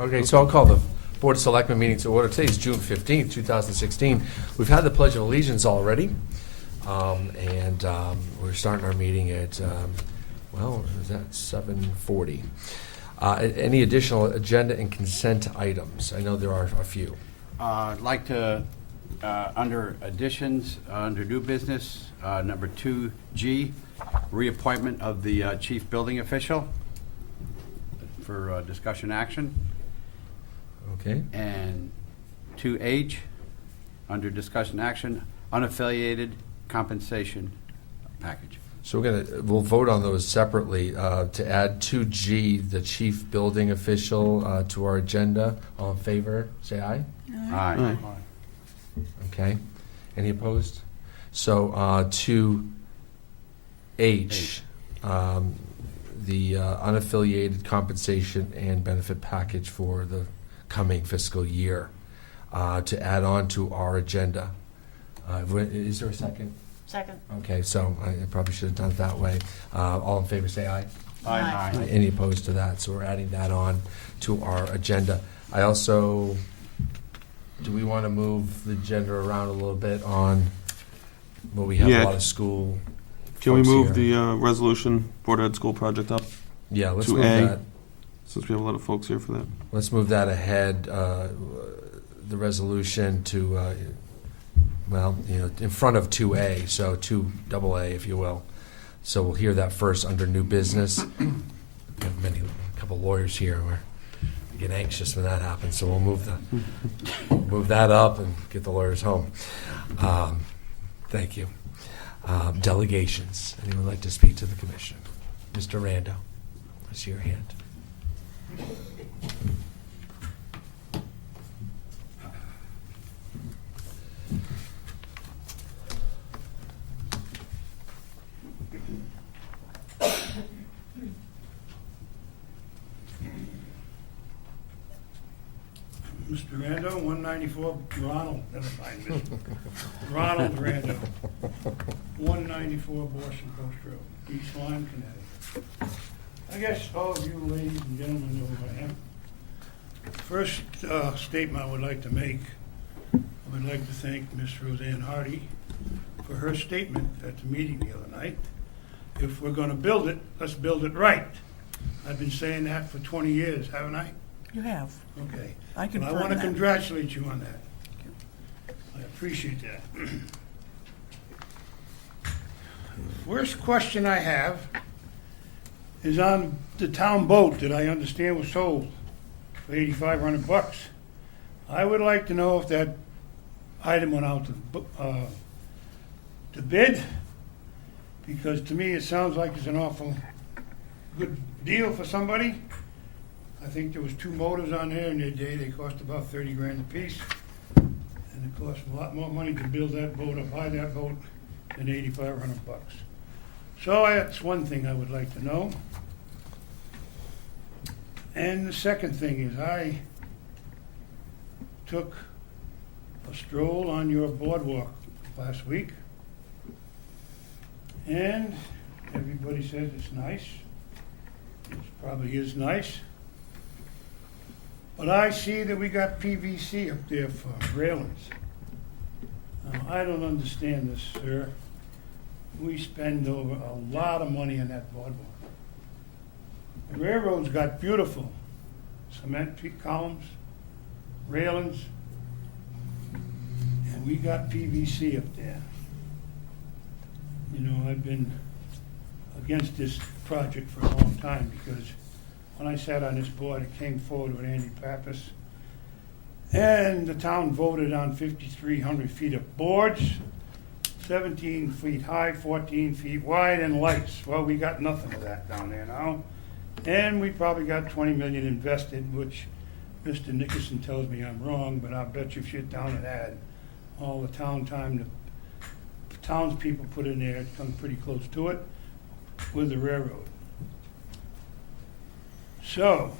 Okay, so I'll call the Board of Selectmen meeting to order. Today is June 15th, 2016. We've had the Pledge of Allegiance already, and we're starting our meeting at, is that 7:40? Any additional agenda and consent items? I know there are a few. I'd like to, under additions, under new business, number 2G, reappointment of the chief building official for discussion action. Okay. And 2H, under discussion action, unaffiliated compensation package. So we'll vote on those separately. To add 2G, the chief building official, to our agenda. All in favor, say aye. Aye. Okay. Any opposed? So 2H, the unaffiliated compensation and benefit package for the coming fiscal year, to add on to our agenda. Is there a second? Second. Okay, so I probably should have done it that way. All in favor, say aye. Aye. Any opposed to that? So we're adding that on to our agenda. I also, do we want to move the agenda around a little bit on, well, we have a lot of school. Can we folks move here. the resolution Board Ed School project up? Yeah, let's to move A? that. Since we have a lot of folks here for that. Let's move that ahead, the resolution to, in front of 2A, so 2AA, if you will. So we'll hear that first under new business. We have a couple lawyers here. We get anxious when that happens, so we'll move that up and get the lawyers home. Thank you. Delegations. Anyone like to speak to the commission? Mr. Rando, I see your hand. Mr. Rando, 194 Ronald, never mind, Ronald Rando, 194 Boston Post Road, East Lyme, Connecticut. I guess all of you ladies and gentlemen know who I am. First statement I would like to make, I would like to thank Miss Roseanne Hardy for her statement at the meeting the other night. If we're going to build it, let's build it right. I've been saying that for 20 years, haven't I? You have. Okay. I But I confirm want to that. congratulate you on that. I appreciate that. First question I have is on the town boat that I understand was sold for $8,500. I would like to know if that item went out to bid, because to me it sounds like it's an awful good deal for somebody. I think there was two motors on there in their day. They cost about 30 grand a piece. And it cost a lot more money to build that boat or buy that boat than $8,500. So that's one thing I would like to know. And the second thing is I took a stroll on your boardwalk last week. And everybody says it's nice. It probably is nice. But I see that we got PVC up there for railings. Now, I don't understand this, sir. We spend over a lot of money on that boardwalk. The railroad's got beautiful cement columns, railings, and we got PVC up there. You know, I've been against this project for a long time because when I sat on this board, it came forward with Andy Pappas, and the town voted on 5,300 feet of boards, 17 feet high, 14 feet wide, and lights. Well, we got nothing of that down there now, and we probably got 20 million invested, which Mr. Nickerson tells me I'm wrong, but I'll bet you if you sit down and add all the town time the townspeople put in there, it comes pretty close to it with the railroad. So,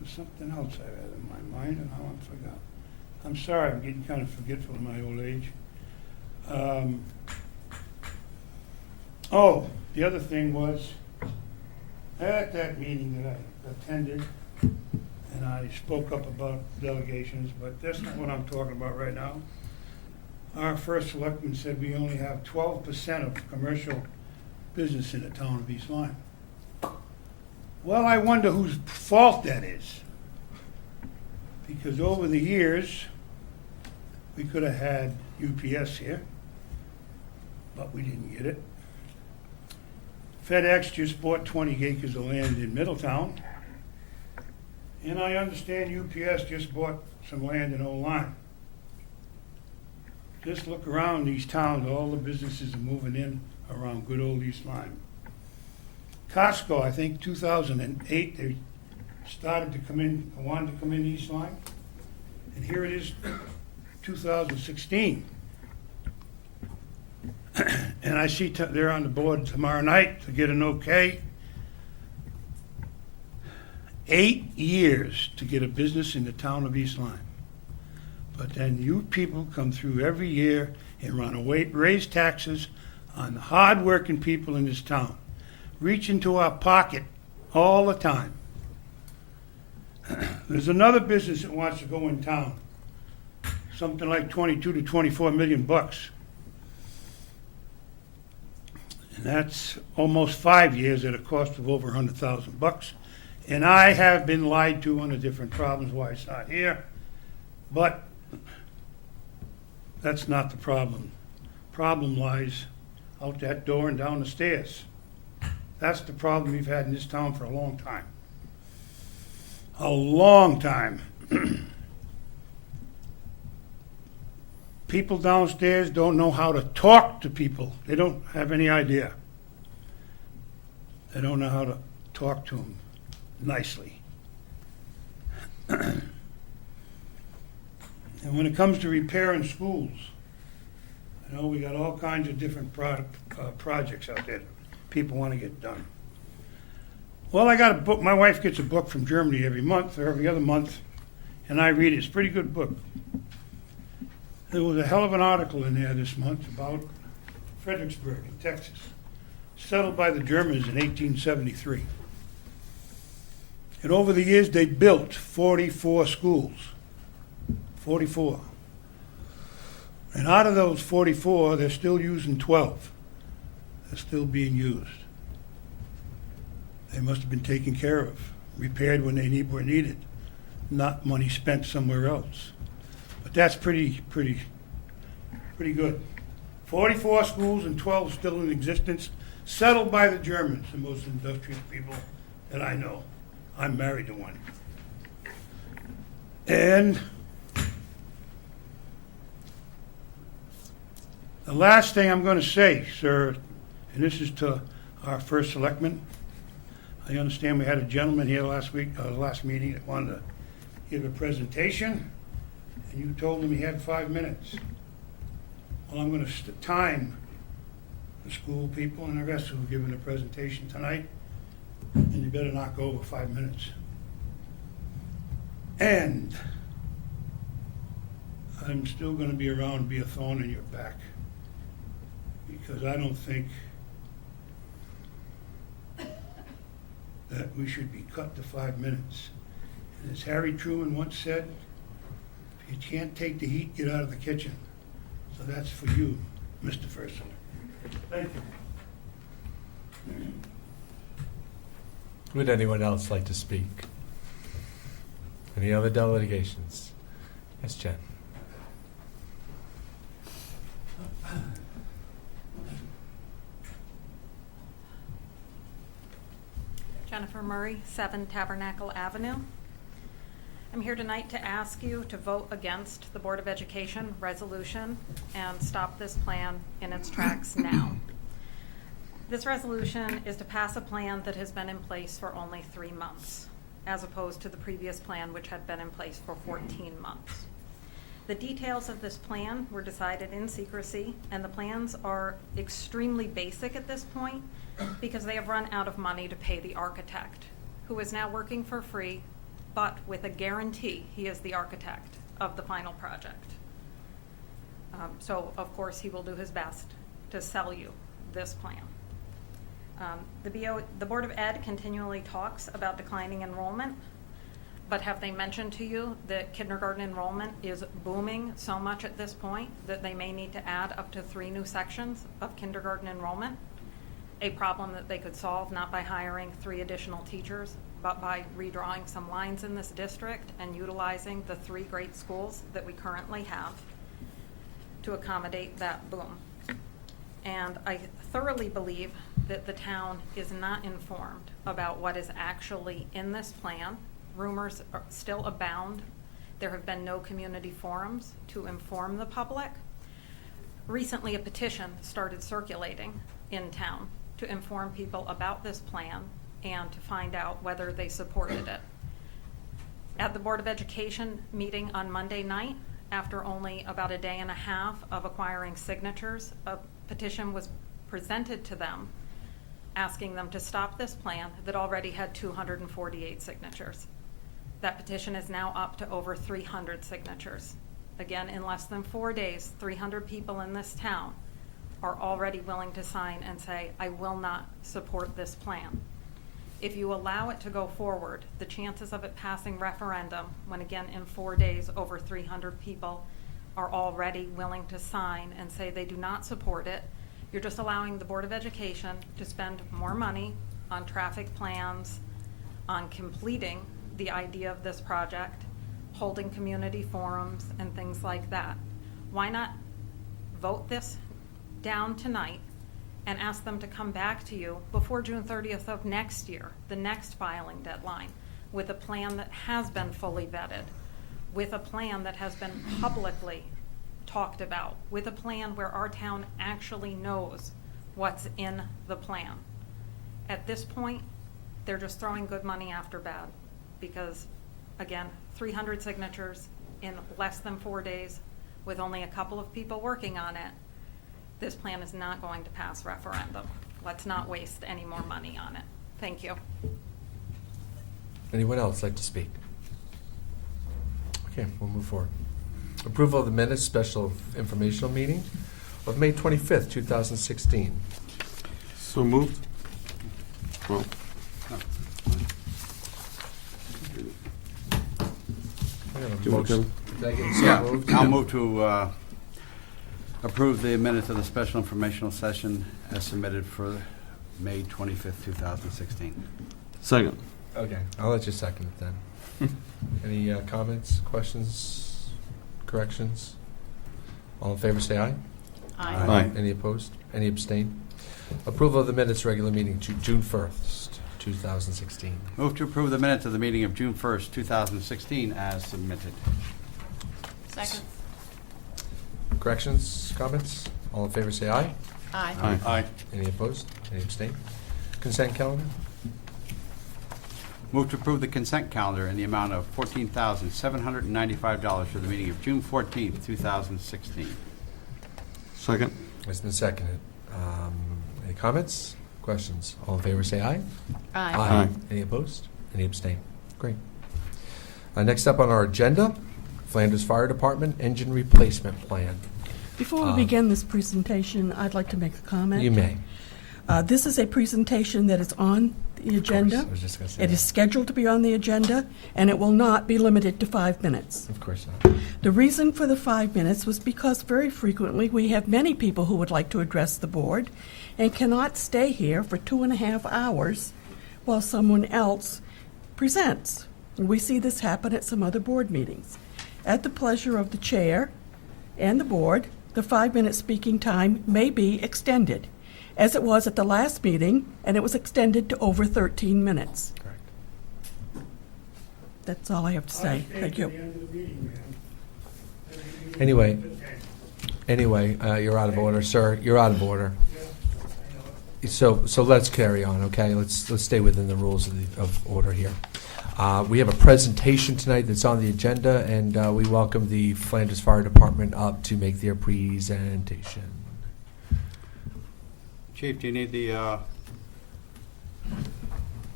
there's something else I had in my mind and I forgot. I'm sorry, I'm getting kind of forgetful in my old age. The other thing was, At that meeting that I attended, and I spoke up about delegations, but that's not what I'm talking about right now. Our first selectman said we only have 12% of commercial business in the town of East Lyme. Well, I wonder whose fault that is. Because over the years, we could have had UPS here, but we didn't get it. FedEx just bought 20 acres of land in Middletown. And I understand UPS just bought some land in Old Lyme. Just look around these towns, all the businesses are moving in around good old East Lyme. Costco, I think 2008, they started to come in, wanted to come in East Lyme. And here it is, 2016. And I see they're on the board tomorrow night to get an okay. 8 years to get a business in the town of East Lyme. But then you people come through every year and run away, raise taxes on the hard-working people in this town. Reach into our pocket all the time. There's another business that wants to go in town. Something like 22 to 24 million bucks. And that's almost 5 years at a cost of over 100,000 bucks. And I have been lied to on the different problems why it's not here. But that's not the problem. Problem lies out that door and down the stairs. That's the problem we've had in this town for a long time. A long time. People downstairs don't know how to talk to people. They don't have any idea. They don't know how to talk to them nicely. And when it comes to repairing schools, I know we got all kinds of different projects out there that people want to get done. Well, I got a book. My wife gets a book from Germany every month or every other month, and I read it. It's a pretty good book. There was a hell of an article in there this month about Fredericksburg in Texas, settled by the Germans in 1873. And over the years, they built 44 schools. 44. And out of those 44, they're still using 12. They're still being used. They must have been taken care of, repaired when they were needed, not money spent somewhere else. But that's pretty good. 44 schools and 12 still in existence, settled by the Germans, the most industrious people that I know. I'm married to one. And the last thing I'm going to say, sir, and this is to our first selectman. I understand we had a gentleman here last meeting that wanted to give a presentation, and you told him he had 5 minutes. Well, I'm going to time the school people and the rest who are giving a presentation tonight, and you better not go over 5 minutes. And I'm still going to be around and be a thorn in your back, because I don't think that we should be cut to 5 minutes. And as Harry Truman once said, if you can't take the heat, get out of the kitchen. So that's for you, Mr. First Selectman. Thank you. Would anyone else like to speak? Any other delegations? Yes, Jen. Jennifer Murray, 7 Tabernacle Avenue. I'm here tonight to ask you to vote against the Board of Education resolution and stop this plan in its tracks now. This resolution is to pass a plan that has been in place for only 3 months, as opposed to the previous plan, which had been in place for 14 months. The details of this plan were decided in secrecy, and the plans are extremely basic at this point because they have run out of money to pay the architect, who is now working for free, but with a guarantee he is the architect of the final project. So, of course, he will do his best to sell you this plan. The Board of Ed continually talks about declining enrollment, but have they mentioned to you that kindergarten enrollment is booming so much at this point that they may need to add up to 3 new sections of kindergarten enrollment? A problem that they could solve not by hiring 3 additional teachers, but by redrawing some lines in this district and utilizing the 3 great schools that we currently have to accommodate that boom. And I thoroughly believe that the town is not informed about what is actually in this plan. Rumors still abound. There have been no community forums to inform the public. Recently, a petition started circulating in town to inform people about this plan and to find out whether they supported it. At the Board of Education meeting on Monday night, after only about a day and a half of acquiring signatures, a petition was presented to them asking them to stop this plan that already had 248 signatures. That petition is now up to over 300 signatures. Again, in less than 4 days, 300 people in this town are already willing to sign and say, I will not support this plan. If you allow it to go forward, the chances of it passing referendum, when again in 4 days over 300 people are already willing to sign and say they do not support it, you're just allowing the Board of Education to spend more money on traffic plans, on completing the idea of this project, holding community forums and things like that. Why not vote this down tonight and ask them to come back to you before June 30th of next year, the next filing deadline, with a plan that has been fully vetted, with a plan that has been publicly talked about, with a plan where our town actually knows what's in the plan. At this point, they're just throwing good money after bad because, again, 300 signatures in less than 4 days with only a couple of people working on it. This plan is not going to pass referendum. Let's not waste any more money on it. Thank you. Anyone else like to speak? Okay, we'll move forward. Approval of the minutes special informational meeting of May 25th, 2016. So moved. Well, I have a Do you want motion. to- Did I get so Yeah, moved? I'll move to approve the minutes of the special informational session as submitted for May 25th, 2016. second. Okay, I'll let you second it then. Any comments, questions, corrections? All in favor, say aye. Aye. Any opposed? Any abstain? Approval of the minutes regular meeting to June 1st, 2016. Move to approve the minutes of the meeting of June 1st, 2016 as submitted. Second. Corrections, comments? All in favor, say aye. Aye. Aye. Any opposed? Any abstain? Consent calendar? Move to approve the consent calendar in the amount of $14,795 for the meeting of June 14th, 2016. Second. It's been seconded. Any comments, questions? All in favor, say aye. Aye. Any opposed? Any abstain? Great. Next up on our agenda, Flanders Fire Department Engine Replacement Plan. Before we begin this presentation, I'd like to make a comment. You may. This is a presentation that is on the agenda. I was just going to say It that. is scheduled to be on the agenda, and it will not be limited to 5 minutes. Of course not. The reason for the 5 minutes was because very frequently we have many people who would like to address the board and cannot stay here for 2.5 hours while someone else presents. We see this happen at some other board meetings. At the pleasure of the chair and the board, the 5-minute speaking time may be extended, as it was at the last meeting, and it was extended to over 13 minutes. Correct. That's all I have to say. Thank you. Anyway, you're out of order, sir. You're out of order. So let's carry on, okay? Let's stay within the rules of order here. We have a presentation tonight that's on the agenda, and we welcome the Flanders Fire Department up to make their presentation. Chief, do you need the,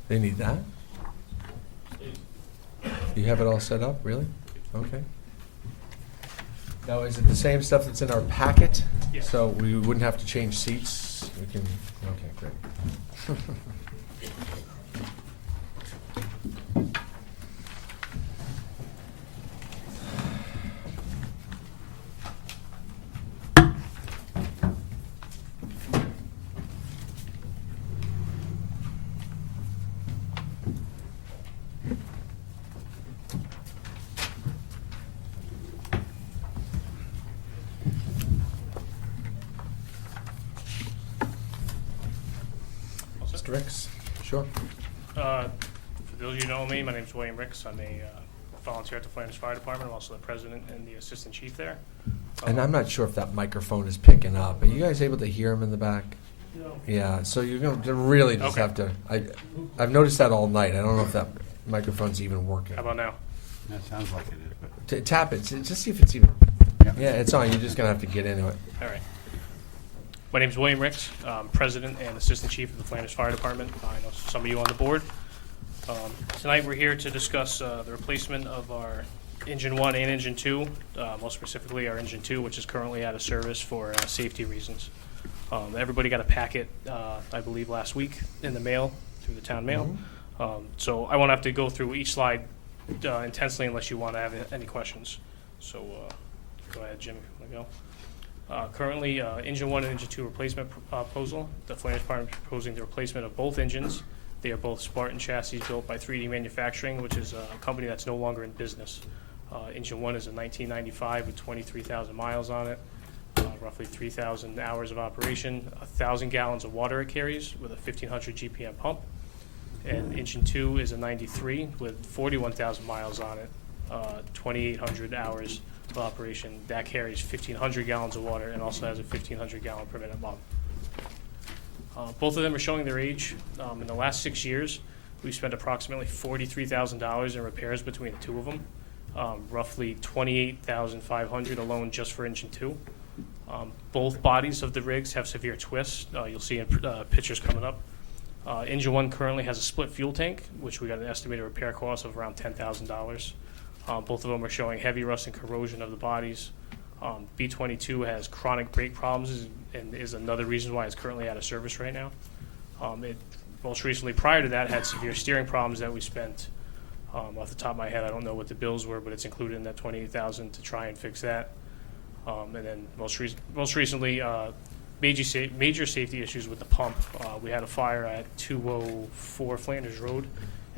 They need that? You have it all set up, really? Okay. Now, is it the same stuff that's in our packet? Yes. So we wouldn't have to change seats? we can, okay, great. Mr. Ricks, sure. For those of you who know me, my name is William Ricks. I'm a volunteer at the Flanders Fire Department. I'm also the president and the assistant chief there. And I'm not sure if that microphone is picking up. Are you guys able to hear him in the back? No. Yeah, so you're going to really just Okay. have to, I've noticed that all night. I don't know if that microphone's even working. How about now? That sounds like it is, but. Tap it, just see if it's even, Yeah. yeah, it's on. You're just going to have to get into it. All right. My name is William Ricks. I'm president and assistant chief of the Flanders Fire Department. I know some of you on the board. Tonight we're here to discuss the replacement of our Engine 1 and Engine 2, most specifically our Engine 2, which is currently out of service for safety reasons. Everybody got a packet, I believe, last week in the mail, through the town mail. So I won't have to go through each slide intensely unless you want to have any questions. So go ahead, Jim, if you want to go. Currently, Engine 1 and Engine 2 replacement proposal. The Flanders Department is proposing the replacement of both engines. They are both Spartan chassis built by 3D Manufacturing, which is a company that's no longer in business. Engine 1 is a 1995 with 23,000 miles on it, roughly 3,000 hours of operation, 1,000 gallons of water it carries with a 1,500 GPM pump. And Engine 2 is a 93 with 41,000 miles on it, 2,800 hours of operation. That carries 1,500 gallons of water and also has a 1,500 gallon per minute pump. Both of them are showing their age. In the last 6 years, we've spent approximately $43,000 in repairs between the two of them, roughly $28,500 alone just for Engine 2. Both bodies of the rigs have severe twists. You'll see in pictures coming up. Engine 1 currently has a split fuel tank, which we got an estimated repair cost of around $10,000. Both of them are showing heavy rust and corrosion of the bodies. B-22 has chronic brake problems and is another reason why it's currently out of service right now. It most recently, prior to that, had severe steering problems that we spent, off the top of my head, I don't know what the bills were, but it's included in that $28,000 to try and fix that. And then most recently, major safety issues with the pump. We had a fire at 204 Flanders Road,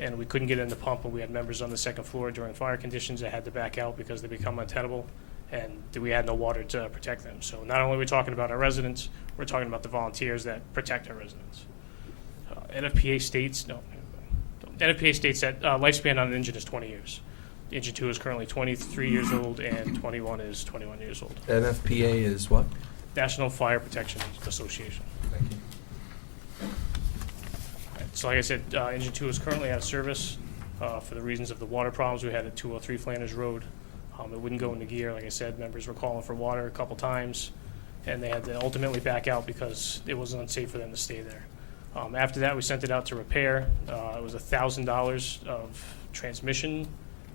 and we couldn't get in the pump, and we had members on the second floor during fire conditions that had to back out because they become untenable, and we had no water to protect them. So not only are we talking about our residents, we're talking about the volunteers that protect our residents. NFPA states that lifespan on an engine is 20 years. Engine 2 is currently 23 years old, and 21 is 21 years old. NFPA is what? National Fire Protection Association. Thank you. So like I said, Engine 2 is currently out of service for the reasons of the water problems we had at 203 Flanders Road. It wouldn't go into gear. Like I said, members were calling for water a couple times, and they had to ultimately back out because it was unsafe for them to stay there. After that, we sent it out to repair. It was $1,000 of transmission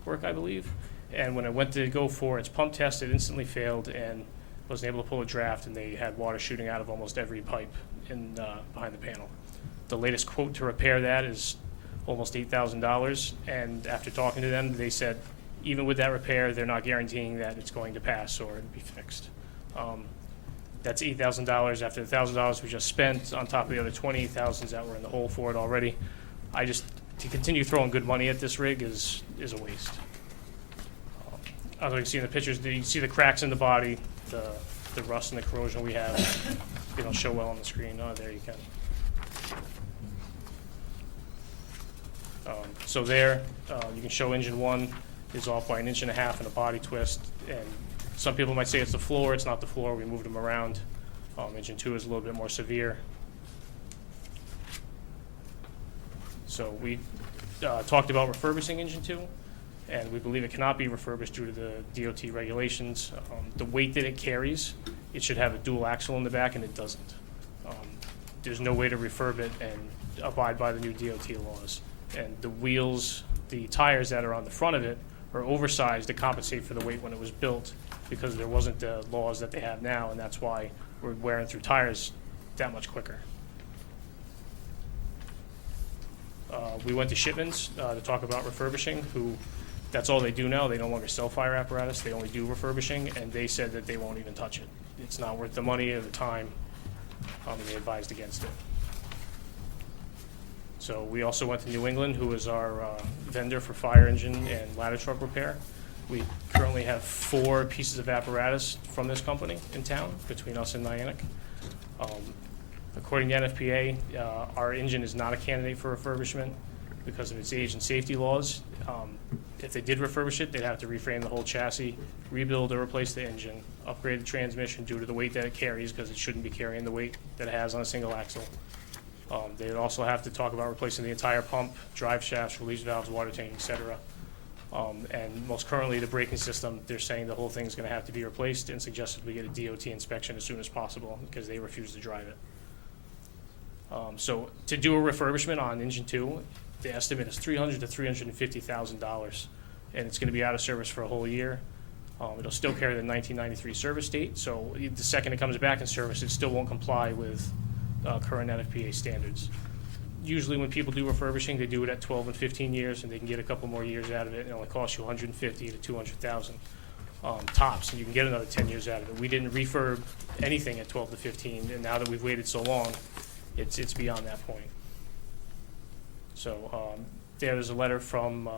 work, I believe. And when it went to go for its pump test, it instantly failed and wasn't able to pull a draft, and they had water shooting out of almost every pipe in behind the panel. The latest quote to repair that is almost $8,000, and after talking to them, they said even with that repair, they're not guaranteeing that it's going to pass or be fixed. That's $8,000 after the $1,000 we just spent on top of the other $28,000 that were in the hole for it already. To continue throwing good money at this rig is a waste. As you can see in the pictures, you can see the cracks in the body, the rust and the corrosion we have. They don't show well on the screen. Oh, there you can. So there, you can show Engine 1 is off by 1.5 inches and a body twist. And some people might say it's the floor. It's not the floor. We moved them around. Engine 2 is a little bit more severe. So we talked about refurbishing Engine 2, and we believe it cannot be refurbished due to the DOT regulations. The weight that it carries, it should have a dual axle in the back, and it doesn't. There's no way to refurb it and abide by the new DOT laws. And the wheels, the tires that are on the front of it are oversized to compensate for the weight when it was built because there wasn't the laws that they have now, and that's why we're wearing through tires that much quicker. We went to Shipmans to talk about refurbishing, who, that's all they do now. They no longer sell fire apparatus. They only do refurbishing, and they said that they won't even touch it. It's not worth the money or the time, and they advised against it. So we also went to New England, who is our vendor for fire engine and ladder truck repair. We currently have 4 pieces of apparatus from this company in town, between us and Niantic. According to NFPA, our engine is not a candidate for refurbishment because of its age and safety laws. If they did refurbish it, they'd have to reframe the whole chassis, rebuild or replace the engine, upgrade the transmission due to the weight that it carries, because it shouldn't be carrying the weight that it has on a single axle. They would also have to talk about replacing the entire pump, drive shafts, release valves, water tank, et cetera. And most currently, the braking system, they're saying the whole thing's gonna have to be replaced, and suggested we get a DOT inspection as soon as possible, because they refuse to drive it. So to do a refurbishment on engine 2, the estimate is $300,000 to $350,000, and it's gonna be out of service for a whole year. It'll still carry the 1993 service date, so the second it comes back in service, it still won't comply with current NFPA standards. Usually when people do refurbishing, they do it at 12 and 15 years, and they can get a couple more years out of it, and it only costs you $150,000 to $200,000 tops, and you can get another 10 years out of it. We didn't refurb anything at 12 to 15, and now that we've waited so long, it's beyond that point. So there's a letter from,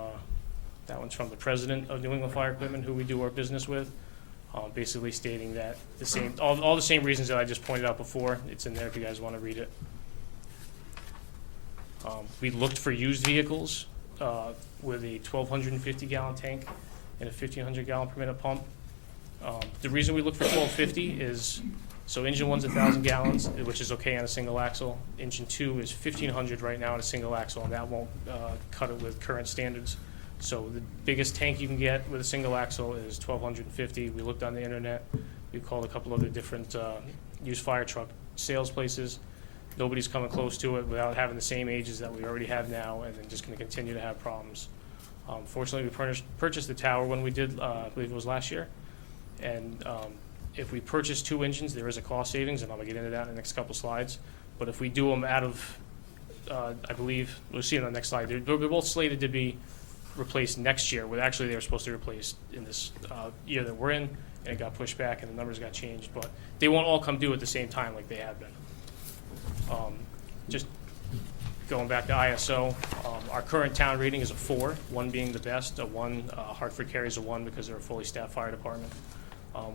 that one's from the president of New England Fire Equipment, who we do our business with, basically stating that the same, all the same reasons that I just pointed out before. It's in there if you guys want to read it. We looked for used vehicles with a 1,250-gallon tank and a 1,500-gallon per minute pump. The reason we look for 1,250 is, so engine 1's 1,000 gallons, which is okay on a single axle. Engine 2 is 1,500 right now on a single axle, and that won't cut it with current standards. So the biggest tank you can get with a single axle is 1,250. We looked on the internet. We called a couple other different used fire truck sales places. Nobody's coming close to it without having the same ages that we already have now, and then just going to continue to have problems. Fortunately, we purchased the tower when we did, I believe it was last year. And if we purchase 2 engines, there is a cost savings, and I'm going to get into that in the next couple slides. But if we do them out of, I believe, we'll see it on the next slide. They're both slated to be replaced next year. Well, actually, they were supposed to be replaced in this year that we're in, and it got pushed back, and the numbers got changed. But they won't all come due at the same time like they have been. Just going back to ISO, our current town rating is a 4, 1 being the best. A 1, Hartford carries a 1 because they're a fully staffed fire department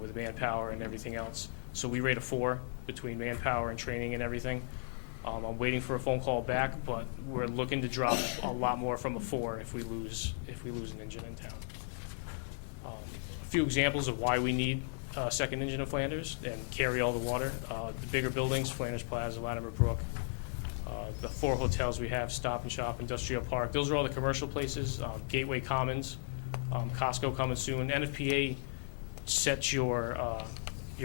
with manpower and everything else. So we rate a 4 between manpower and training and everything. I'm waiting for a phone call back, but we're looking to drop a lot more from a 4 if we lose an engine in town. A few examples of why we need a second engine in Flanders and carry all the water. The bigger buildings, Flanders Plaza, Latimer Brook, the 4 hotels we have, Stop and Shop, Industrial Park, those are all the commercial places. Gateway Commons, Costco coming soon. NFPA sets your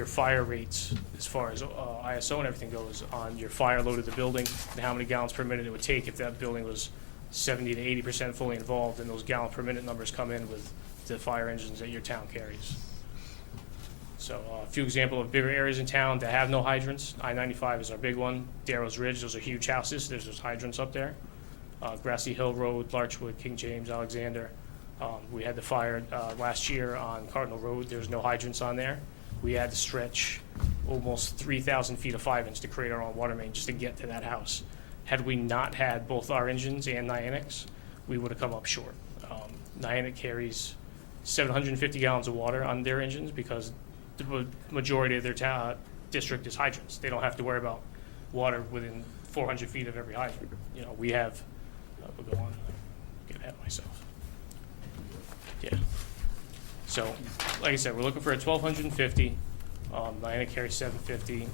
fire rates as far as ISO and everything goes on your fire load of the building and how many gallons per minute it would take if that building was 70 to 80% fully involved, and those gallon per minute numbers come in with the fire engines that your town carries. So a few examples of bigger areas in town that have no hydrants. I-95 is our big one. Darrow's Ridge, those are huge houses. There's those hydrants up there. Grassy Hill Road, Larchwood, King James, Alexander. We had the fire last year on Cardinal Road. There's no hydrants on there. We had to stretch almost 3,000 feet of 5-inch to create our own water main just to get to that house. Had we not had both our engines and Niantic's, we would have come up short. Niantic carries 750 gallons of water on their engines because the majority of their district is hydrants. They don't have to worry about water within 400 feet of every hydrant. You know, we have, we'll go on, get ahead of myself. Yeah. So, like I said, we're looking for a 1,250. Niantic carries 750.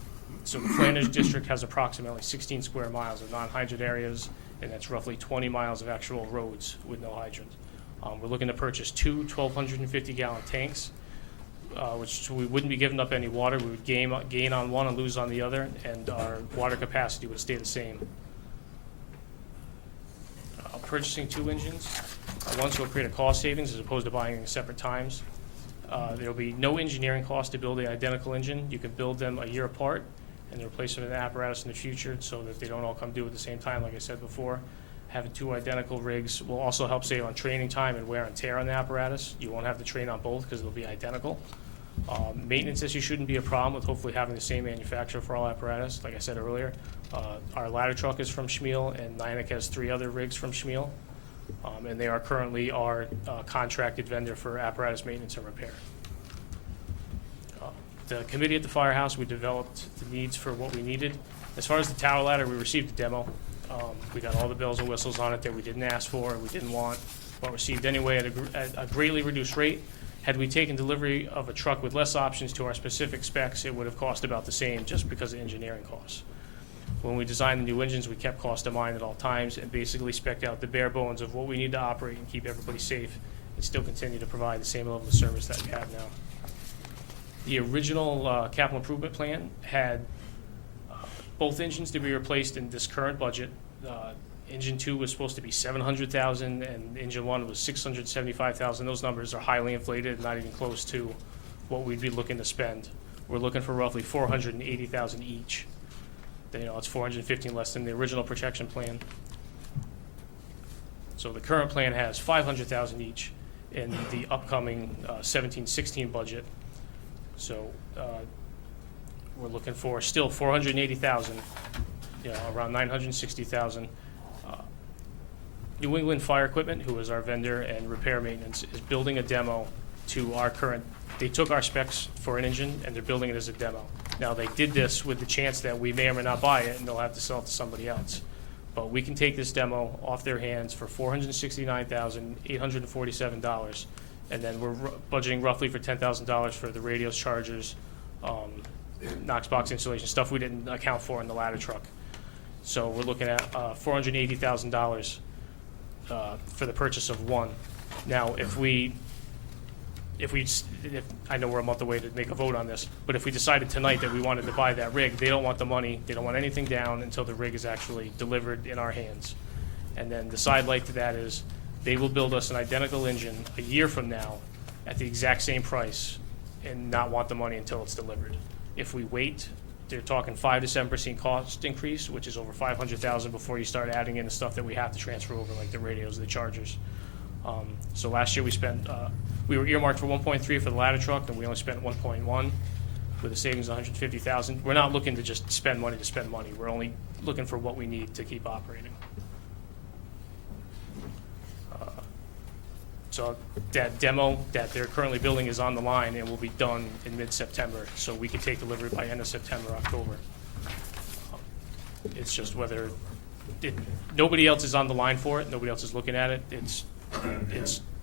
So the Flanders district has approximately 16 square miles of non-hydrant areas, and that's roughly 20 miles of actual roads with no hydrants. We're looking to purchase 2 1,250-gallon tanks, which we wouldn't be giving up any water. We would gain on one and lose on the other, and our water capacity would stay the same. Purchasing 2 engines, once will create a cost savings as opposed to buying them separate times. There will be no engineering cost to build the identical engine. You can build them a year apart, and the replacement of the apparatus in the future so that they don't all come due at the same time, like I said before. Having 2 identical rigs will also help save on training time and wear and tear on the apparatus. You won't have to train on both because they'll be identical. Maintenance issue shouldn't be a problem with hopefully having the same manufacturer for all apparatus. Like I said earlier, our ladder truck is from Schmiel, and Nyack has 3 other rigs from Schmiel. And they are currently our contracted vendor for apparatus maintenance and repair. The committee at the firehouse, we developed the needs for what we needed. As far as the tower ladder, we received a demo. We got all the bells and whistles on it that we didn't ask for, we didn't want, but received anyway at a greatly reduced rate. Had we taken delivery of a truck with less options to our specific specs, it would have cost about the same just because of engineering costs. When we designed the new engines, we kept cost in mind at all times and basically spec'd out the bare bones of what we need to operate and keep everybody safe and still continue to provide the same level of service that we have now. The original capital improvement plan had both engines to be replaced in this current budget. Engine 2 was supposed to be $700,000 and engine 1 was $675,000. Those numbers are highly inflated and not even close to what we'd be looking to spend. We're looking for roughly $480,000 each. You know, it's $415 less than the original protection plan. So the current plan has $500,000 each in the upcoming 17-16 budget. So we're looking for still $480,000, you know, around $960,000. New England Fire Equipment, who is our vendor and repair maintenance, is building a demo to our current. They took our specs for an engine and they're building it as a demo. Now they did this with the chance that we may or may not buy it and they'll have to sell it to somebody else. But we can take this demo off their hands for $469,847, and then we're budgeting roughly for $10,000 for the radios, chargers, Knox box installation, stuff we didn't account for in the ladder truck. So we're looking at $480,000 for the purchase of one. Now, if I know we're a month away to make a vote on this, but if we decided tonight that we wanted to buy that rig, they don't want the money, they don't want anything down until the rig is actually delivered in our hands. And then the side light to that is they will build us an identical engine a year from now at the exact same price and not want the money until it's delivered. If we wait, they're talking 5 to 7% cost increase, which is over $500,000 before you start adding in the stuff that we have to transfer over, like the radios, the chargers. So last year we were earmarked for 1.3 for the ladder truck, and we only spent 1.1 with a savings of $150,000. We're not looking to just spend money to spend money. We're only looking for what we need to keep operating. So that demo that they're currently building is on the line and will be done in mid-September, so we can take delivery by end of September, October. It's just whether nobody else is on the line for it, nobody else is looking at it.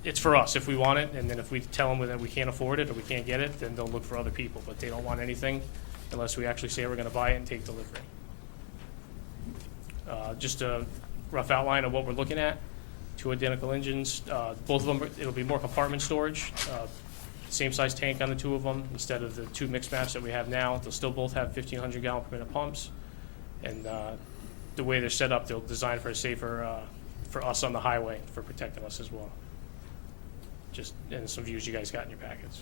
It's for us if we want it, and then if we tell them that we can't afford it or we can't get it, then they'll look for other people. But they don't want anything unless we actually say we're going to buy it and take delivery. Just a rough outline of what we're looking at. 2 identical engines. Both of them, it'll be more compartment storage. Same size tank on the 2 of them instead of the 2 mixed match that we have now. They'll still both have 1,500 gallon per minute pumps. And the way they're set up, they'll design for a safer, for us on the highway, for protecting us as well. Just, and some views you guys got in your packets.